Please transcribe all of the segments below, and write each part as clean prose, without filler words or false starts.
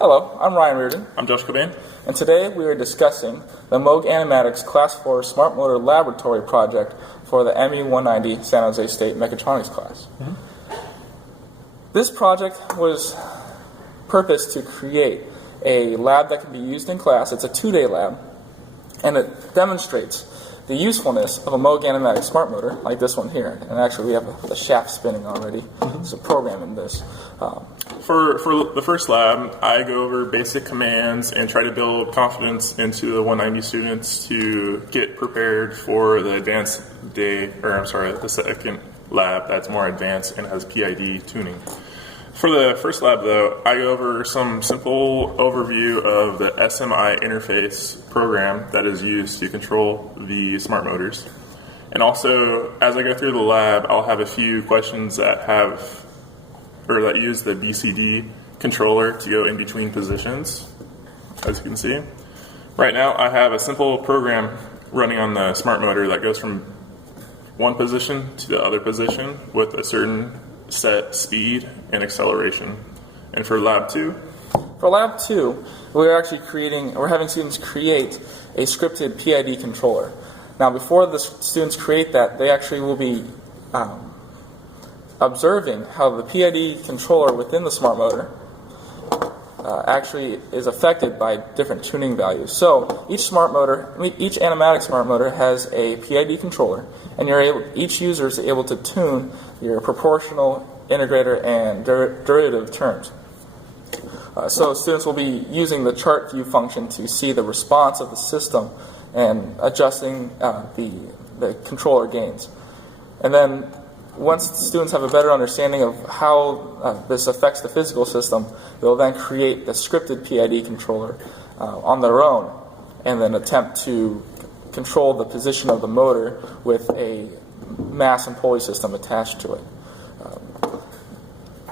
Hello, I'm Ryan Reardon. I'm Josh Cobain. And today we are discussing the Moog-Animatics Class 4 SmartMotor Laboratory project for the ME-190 San Jose State Mechatronics class. This project was purposed to create a lab that can be used in class. It's a 2-day lab, and it demonstrates the usefulness of a Moog-Animatics smart motor, like this one here. And actually we have the shaft spinning already, so programming this. For the first lab, I go over basic commands and try to build confidence into the 190 students to get prepared for the the second lab that's more advanced and has PID tuning. For the first lab, though, I go over some simple overview of the SMI interface program that is used to control the smart motors. And also, as I go through the lab, I'll have a few questions that use the BCD controller to go in between positions, as you can see. Right now, I have a simple program running on the smart motor that goes from one position to the other position with a certain set speed and acceleration. And for lab 2? For lab 2, we're having students create a scripted PID controller. Now, before the students create that, they actually will be observing how the PID controller within the smart motor actually is affected by different tuning values. So each animatic smart motor has a PID controller, and each user is able to tune your proportional, integrator, and derivative terms. So students will be using the chart view function to see the response of the system and adjusting the controller gains. And then once students have a better understanding of how this affects the physical system, they'll then create the scripted PID controller on their own and then attempt to control the position of the motor with a mass and pulley system attached to it.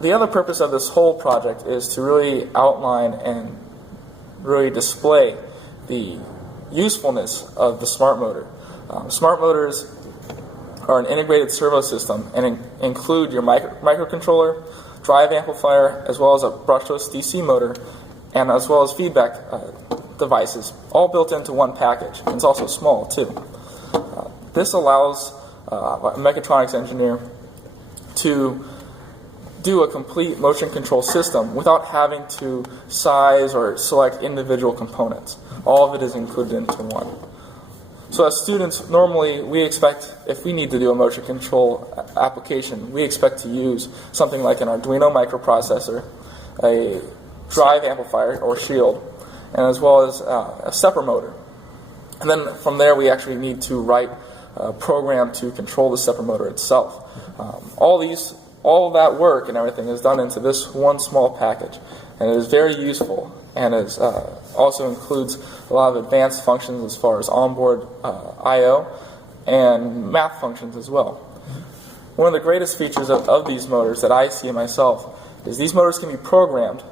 The other purpose of this whole project is to really outline and really display the usefulness of the smart motor. Smart motors are an integrated servo system and include your microcontroller, drive amplifier, as well as a brushless DC motor, and as well as feedback devices, all built into one package. It's also small, too. This allows a mechatronics engineer to do a complete motion control system without having to size or select individual components. All of it is included into one. So as students, normally we expect, if we need to do a motion control application, we expect to use something like an Arduino microprocessor, a drive amplifier or shield, and as well as a stepper motor. And then from there we actually need to write a program to control the stepper motor itself. All of that work and everything is done into this one small package, and it is very useful, and it also includes a lot of advanced functions as far as onboard I/O and math functions as well. One of the greatest features of these motors that I see myself is these motors can be programmed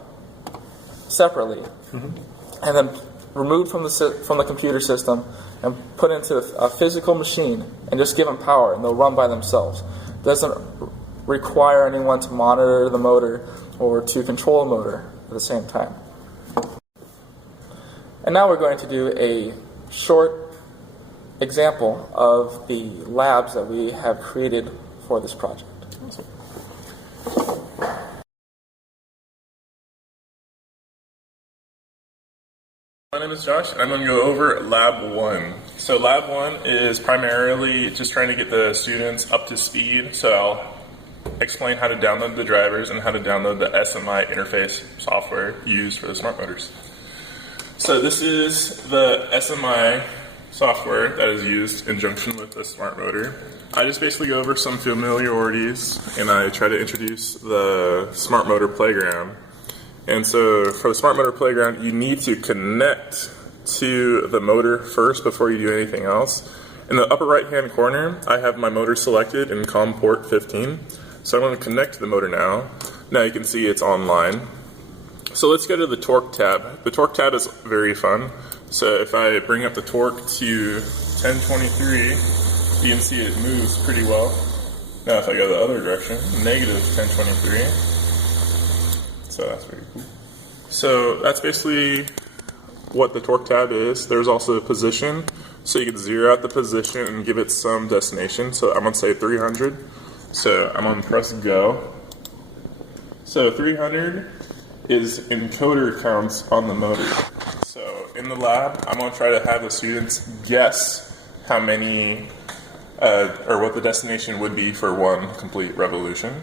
separately and then removed from the computer system and put into a physical machine and just given power, and they'll run by themselves. It doesn't require anyone to monitor the motor or to control the motor at the same time. And now we're going to do a short example of the labs that we have created for this project. Awesome. My name is Josh, and I'm going to go over Lab 1. So Lab 1 is primarily just trying to get the students up to speed, so I'll explain how to download the drivers and how to download the SMI interface software used for the smart motors. So this is the SMI software that is used in conjunction with the smart motor. I just basically go over some familiarities and I try to introduce the smart motor playground. And so for the smart motor playground, you need to connect to the motor first before you do anything else. In the upper right hand corner, I have my motor selected in COM port 15. So I'm going to connect to the motor now. Now you can see it's online. So let's go to the torque tab. The torque tab is very fun. So if I bring up the torque to 1023, you can see it moves pretty well. Now if I go the other direction, negative 1023. So that's pretty cool. So that's basically what the torque tab is. There's also a position, so you can zero out the position and give it some destination. So I'm going to say 300. So I'm going to press go. So 300 is encoder counts on the motor. So in the lab, I'm going to try to have the students guess how many, or what the destination would be for one complete revolution.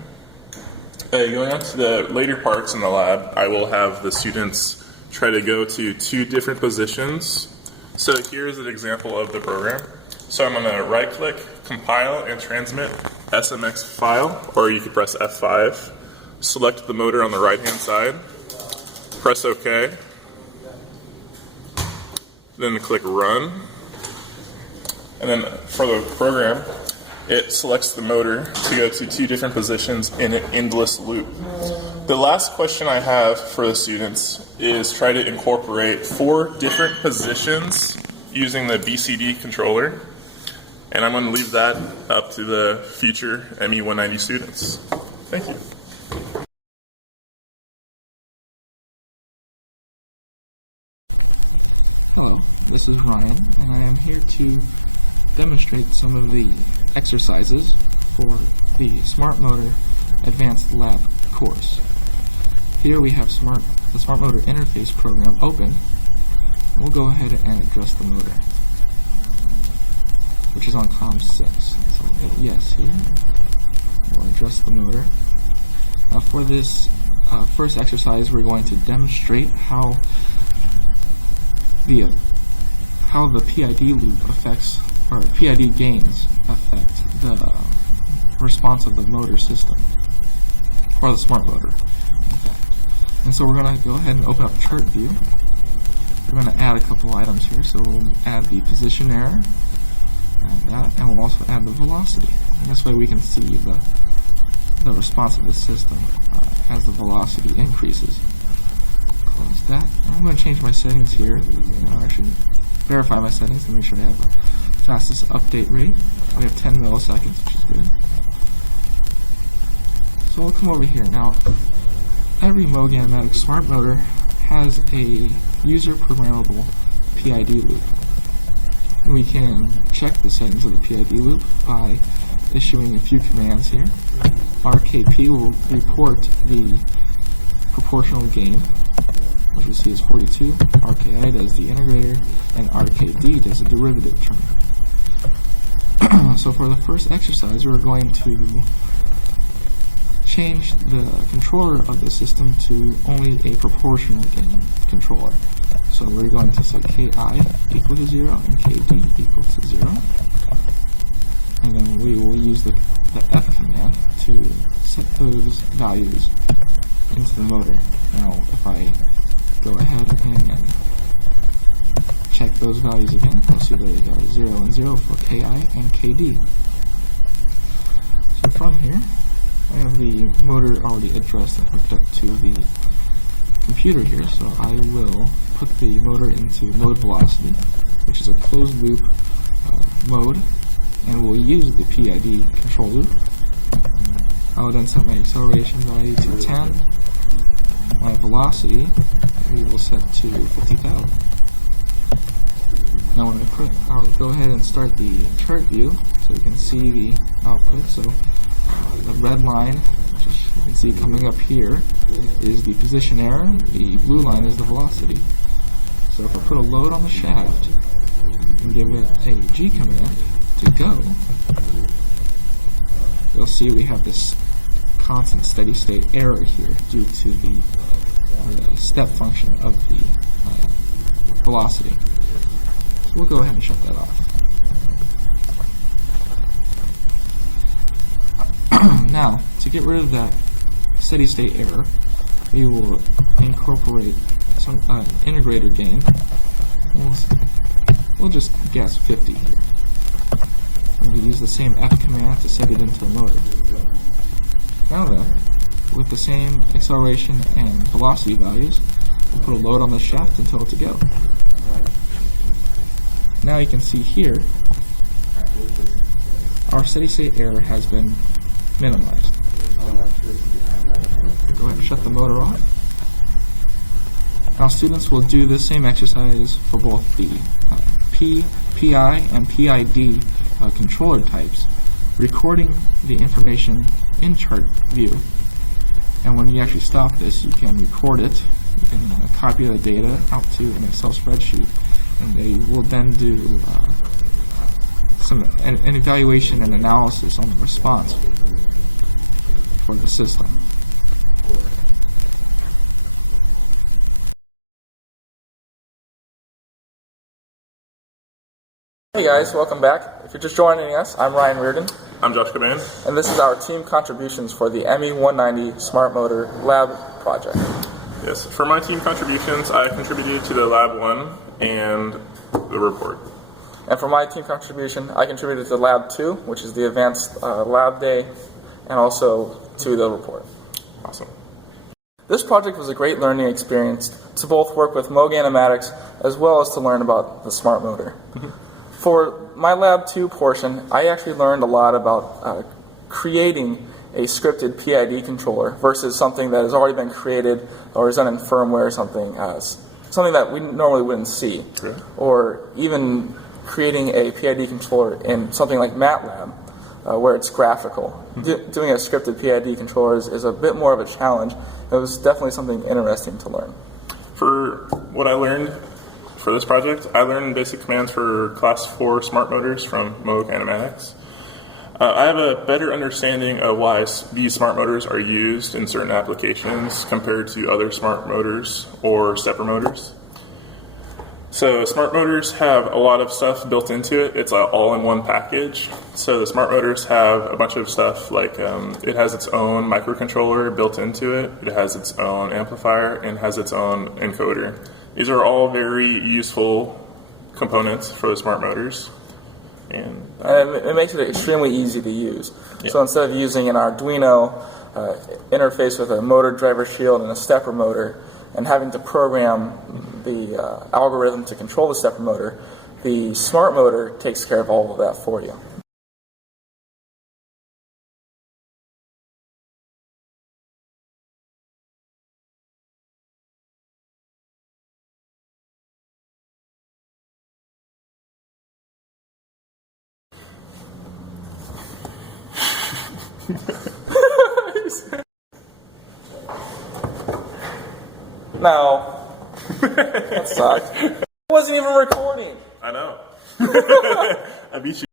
Going on to the later parts in the lab, I will have the students try to go to 2 different positions. So here's an example of the program. So I'm going to right-click, compile, and transmit SMX file, or you can press F5. Select the motor on the right-hand side. Press OK. Then click Run. And then for the program, it selects the motor to go to 2 different positions in an endless loop. The last question I have for the students is try to incorporate 4 different positions using the BCD controller. And I'm going to leave that up to the future ME190 students. Thank you. Hello, this is Ryan, and I am here to demonstrate some of the exercises for the SmartMotor Advanced Lab course. Here we have the SmartMotor interface program open. We'll go ahead and address the motor, which is on COM 6. So we'll hit yes here. We'll address the motor. Now for this first exercise, we're going to demonstrate how the PID loop affects, or PID gains affect the response of the motor system, or the smart motor, in fact. And so we're going to go ahead and open up chart view. We're going to add a couple items here. So we'll add the position error, add that, and we'll also add the velocity. And this way we can see the response of the system as the velocity increases. Close that. I'm going to change my settings here. I should verify my settings to make sure I have the fastest update rate. We have 10 milliseconds, which is good. So I'll come over here. Now, every Moog-Animatics smart motor has a user programmable PID loop. We can check the settings of the PID loop by issuing a few commands here. RKP will report the proportional gain, which we see is 42. RKI does the integrator, and RKD does the derivative term. So for the first exercise, we're going to change the controller of the system to only a proportional gain controller. So we're going to set Ki equal to 0 and Kd equal to 0. And then we will use the F command to set those values into the motor. Now if I go ahead and check those values again, you'll see there they are 0 and 0 for Ki and Kd. So from here, I have the motor already addressed and hooked up to the computer here, so I will put the motor into mode velocity, which is a closed loop mode, and we'll use the PID control loop. I will then set my acceleration value to 10. My velocity we will set to 50,000. Now when I'll go ahead and start the chart view so you can see the output. So the red line, which you can see coming up here, is the position error. The blue line is the velocity. So if I put a load on the shaft and give it a G command to go, you'll see we have this constant steady state error here due to the step function of the velocity. So we'll go ahead and shut that off. Now, to get rid of that steady state error, we will incorporate some integrator gain. We'll just guess 50 here. We'll use the same F command to set it into the motor. Now then, with the same acceleration and velocity values, we'll put a load on the shaft and tell it to go. Now you can see here, our steady state error has been minimized. Go ahead and shut the motor off. Now students will do the same exercise for both the PI and PID controller types, recording the information in chart view. And when you actually stop this, you can record it, you can copy the data out to an Excel spreadsheet, and they will then do an evaluation and analysis on the response for the system. Hey guys, welcome back. If you're just joining us, I'm Ryan Reardon. I'm Josh Cobain. And this is our team contributions for the ME190 SmartMotor Lab project. Yes, for my team contributions, I contributed to the Lab 1 and the report. And for my team contribution, I contributed to Lab 2, which is the advanced lab day, and also to the report. Awesome. This project was a great learning experience to both work with Moog-Animatics as well as to learn about the SmartMotor. For my Lab 2 portion, I actually learned a lot about creating a scripted PID controller versus something that has already been created or is done in firmware or something that we normally wouldn't see. Okay. Or even creating a PID controller in something like MATLAB, where it's graphical. Doing a scripted PID controller is a bit more of a challenge. It was definitely something interesting to learn. For what I learned for this project, I learned basic commands for Class 4 SmartMotors from Moog-Animatics. I have a better understanding of why these smart motors are used in certain applications compared to other smart motors or stepper motors. So smart motors have a lot of stuff built into it. It's an all-in-one package. So the smart motors have a bunch of stuff like it has its own microcontroller built into it. It has its own amplifier and has its own encoder. These are all very useful components for the smart motors. And it makes it extremely easy to use. Yeah. So instead of using an Arduino interface with a motor driver shield and a stepper motor and having to program the algorithm to control the stepper motor, the smart motor takes care of all of that for you. No. That sucked. I wasn't even recording. I know. I beat you.